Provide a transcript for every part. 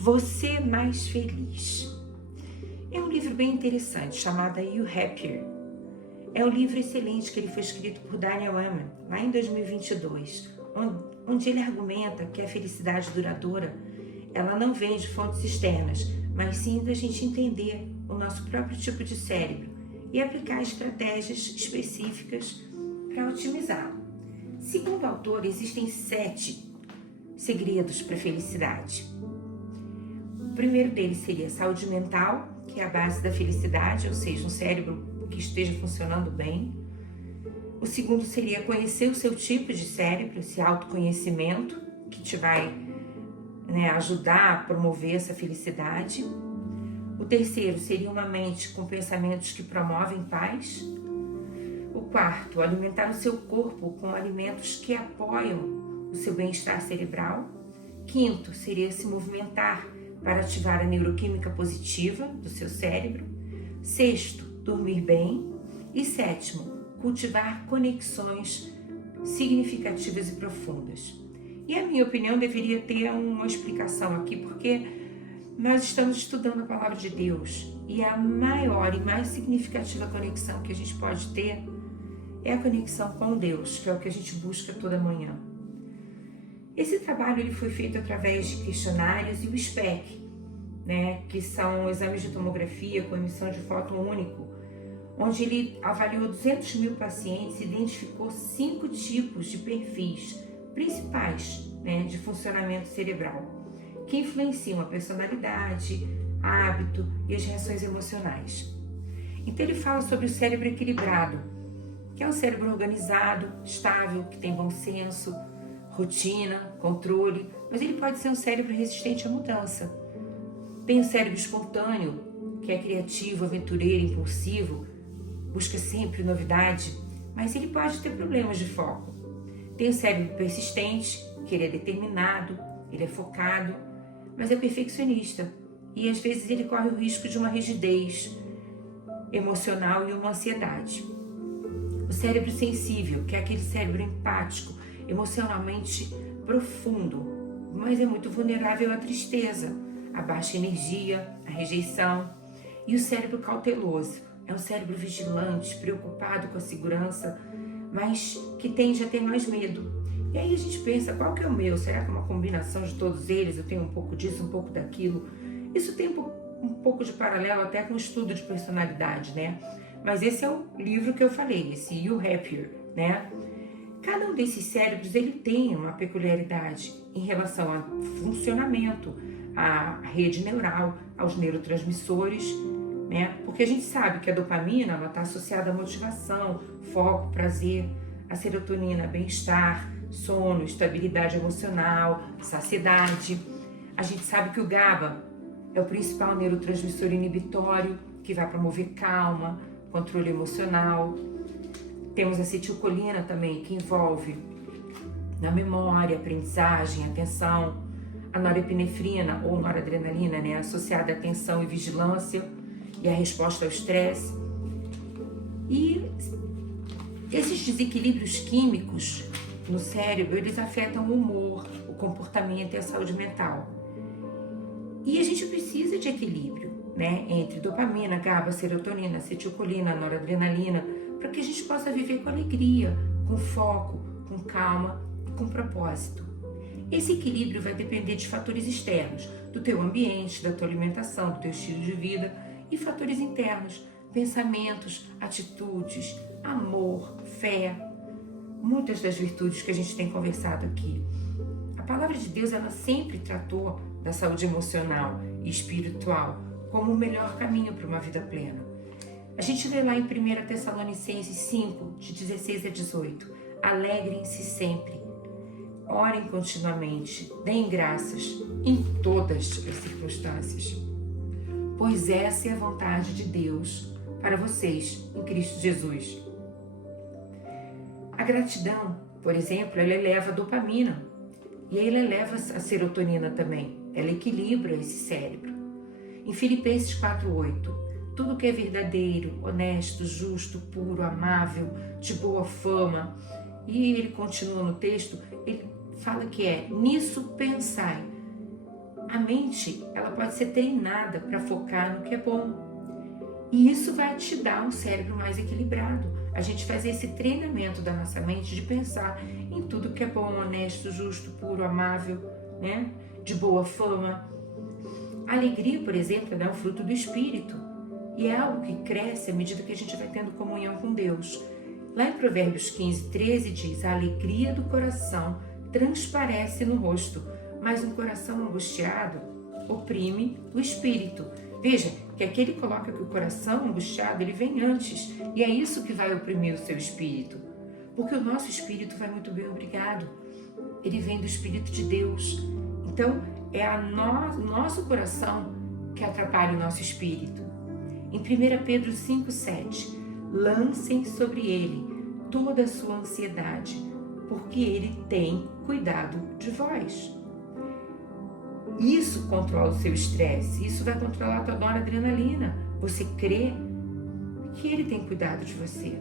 Você Mais Feliz. É um livro bem interessante, chamado You Happier. É um livro excelente que ele foi escrito por Daniel Amen, lá em 2022, onde ele argumenta que a felicidade duradoura, ela não vem de fontes externas, mas sim da gente entender o nosso próprio tipo de cérebro e aplicar estratégias específicas para otimizá-lo. Segundo o autor, existem 7 segredos para a felicidade. O primeiro deles seria a saúde mental, que é a base da felicidade, ou seja, um cérebro que esteja funcionando bem. O segundo seria conhecer o seu tipo de cérebro, esse autoconhecimento, que te vai ajudar a promover essa felicidade. O terceiro seria uma mente com pensamentos que promovem paz. O quarto, alimentar o seu corpo com alimentos que apoiam o seu bem-estar cerebral. Quinto, seria se movimentar para ativar a neuroquímica positiva do seu cérebro. Sexto, dormir bem. E sétimo, cultivar conexões significativas e profundas. E a minha opinião deveria ter uma explicação aqui, porque nós estamos estudando a palavra de Deus e a maior e mais significativa conexão que a gente pode ter é a conexão com Deus, que é o que a gente busca toda manhã. Esse trabalho ele foi feito através de questionários e o SPEC, que são exames de tomografia com emissão de fóton único, onde ele avaliou 200 mil pacientes e identificou 5 tipos de perfis principais de funcionamento cerebral, que influenciam a personalidade, hábito e as reações emocionais. Então ele fala sobre o cérebro equilibrado, que é um cérebro organizado, estável, que tem bom senso, rotina, controle, mas ele pode ser um cérebro resistente à mudança. Tem o cérebro espontâneo, que é criativo, aventureiro, impulsivo, busca sempre novidade, mas ele pode ter problemas de foco. Tem o cérebro persistente, que ele é determinado, ele é focado, mas é perfeccionista e às vezes ele corre o risco de uma rigidez emocional e uma ansiedade. O cérebro sensível, que é aquele cérebro empático, emocionalmente profundo, mas é muito vulnerável à tristeza, à baixa energia, à rejeição. E o cérebro cauteloso é um cérebro vigilante, preocupado com a segurança, mas que tende a ter mais medo. E aí a gente pensa, qual que é o meu? Será que é uma combinação de todos eles? Eu tenho um pouco disso, um pouco daquilo. Isso tem um pouco de paralelo até com o estudo de personalidade, Mas esse é o livro que eu falei, esse You Happier, Cada um desses cérebros, ele tem uma peculiaridade em relação ao funcionamento, à rede neural, aos neurotransmissores, Porque a gente sabe que a dopamina, ela está associada à motivação, foco, prazer, a serotonina, bem-estar, sono, estabilidade emocional, saciedade. A gente sabe que o GABA é o principal neurotransmissor inibitório, que vai promover calma, controle emocional. Temos a acetilcolina também, que envolve na memória, aprendizagem, atenção. A norepinefrina ou noradrenalina, associada à atenção e vigilância e à resposta ao estresse. E esses desequilíbrios químicos no cérebro, eles afetam o humor, o comportamento e a saúde mental. E a gente precisa de equilíbrio, entre dopamina, GABA, serotonina, acetilcolina, noradrenalina, para que a gente possa viver com alegria, com foco, com calma e com propósito. Esse equilíbrio vai depender de fatores externos, do teu ambiente, da tua alimentação, do teu estilo de vida e fatores internos, pensamentos, atitudes, amor, fé, muitas das virtudes que a gente tem conversado aqui. A palavra de Deus, ela sempre tratou da saúde emocional e espiritual como o melhor caminho para uma vida plena. A gente lê lá em 1 Tessalonicenses 5, de 16 a 18. Alegrem-se sempre, orem continuamente, deem graças em todas as circunstâncias, pois essa é a vontade de Deus para vocês em Cristo Jesus. A gratidão, por exemplo, ela eleva a dopamina e ela eleva a serotonina também. Ela equilibra esse cérebro. Em Filipenses 4:8, tudo que é verdadeiro, honesto, justo, puro, amável, de boa fama. E ele continua no texto, ele fala que nisso pensai. A mente, ela pode ser treinada para focar no que é bom. E isso vai te dar um cérebro mais equilibrado. A gente fazer esse treinamento da nossa mente de pensar em tudo que é bom, honesto, justo, puro, amável, né? De boa fama. A alegria, por exemplo, é um fruto do Espírito. E é algo que cresce à medida que a gente vai tendo comunhão com Deus. Lá em Provérbios 15, 13 diz: a alegria do coração transparece no rosto, mas um coração angustiado oprime o espírito. Veja que aqui ele coloca que o coração angustiado ele vem antes, e é isso que vai oprimir o seu espírito. Porque o nosso espírito vai muito bem, obrigado. Ele vem do Espírito de Deus. Então, é o nosso coração que atrapalha o nosso espírito. Em 1 Pedro 5,7, lancem sobre ele toda a sua ansiedade, porque ele tem cuidado de vós. Isso controla o seu estresse, isso vai controlar a tua noradrenalina. Você crê que ele tem cuidado de você.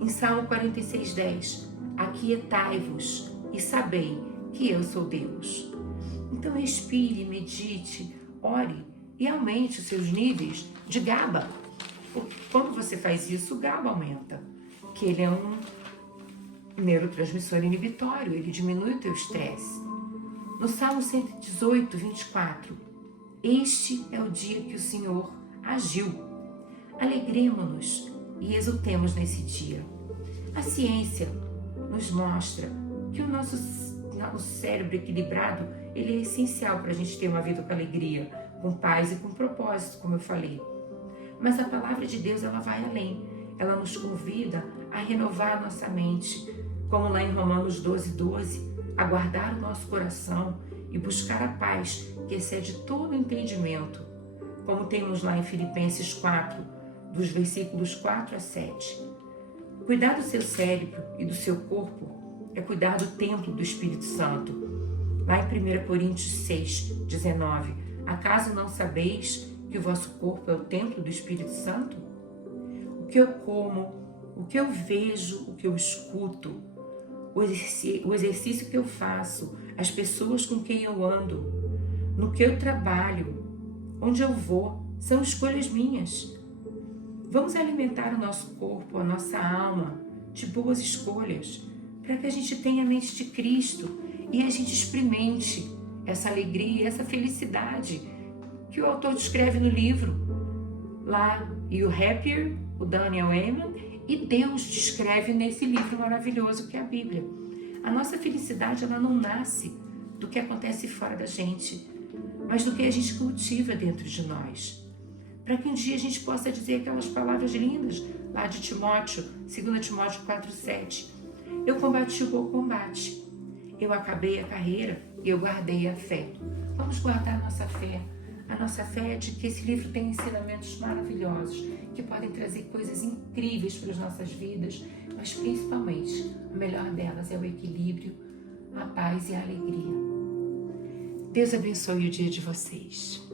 Em Salmo 46,10, aquietai-vos e sabei que eu sou Deus. Então respire, medite, ore e aumente os seus níveis de GABA. Porque quando você faz isso, o GABA aumenta, que ele é um neurotransmissor inibitório, ele diminui o teu estresse. No Salmo 118, 24, este é o dia que o Senhor agiu. Alegremo-nos e exultemos nesse dia. A ciência nos mostra que o nosso cérebro equilibrado ele é essencial para a gente ter uma vida com alegria, com paz e com propósito, como eu falei. Mas a palavra de Deus ela vai além. Ela nos convida a renovar a nossa mente, como lá em Romanos 12:12, a guardar o nosso coração e buscar a paz que excede todo o entendimento, como temos lá em Filipenses 4, dos versículos 4 a 7. Cuidar do seu cérebro e do seu corpo é cuidar do templo do Espírito Santo. Lá em 1 Coríntios 6:19, acaso não sabeis que o vosso corpo é o templo do Espírito Santo? O que eu como, o que eu vejo, o que eu escuto, o exercício que eu faço, as pessoas com quem eu ando, no que eu trabalho, onde eu vou, são escolhas minhas. Vamos alimentar o nosso corpo, a nossa alma, de boas escolhas, para que a gente tenha a mente de Cristo e a gente experimente essa alegria, essa felicidade que o autor descreve no livro. Lá, You Happier, o Daniel Amen, e Deus descreve nesse livro maravilhoso que é a Bíblia. A nossa felicidade ela não nasce do que acontece fora da gente, mas do que a gente cultiva dentro de nós. Para que um dia a gente possa dizer aquelas palavras lindas lá de Timóteo, 2 Timóteo 4:7. Eu combati o bom combate, eu acabei a carreira e eu guardei a fé. Vamos guardar a nossa fé. A nossa fé é de que esse livro tem ensinamentos maravilhosos, que podem trazer coisas incríveis para as nossas vidas, mas principalmente, a melhor delas é o equilíbrio, a paz e a alegria. Deus abençoe o dia de vocês.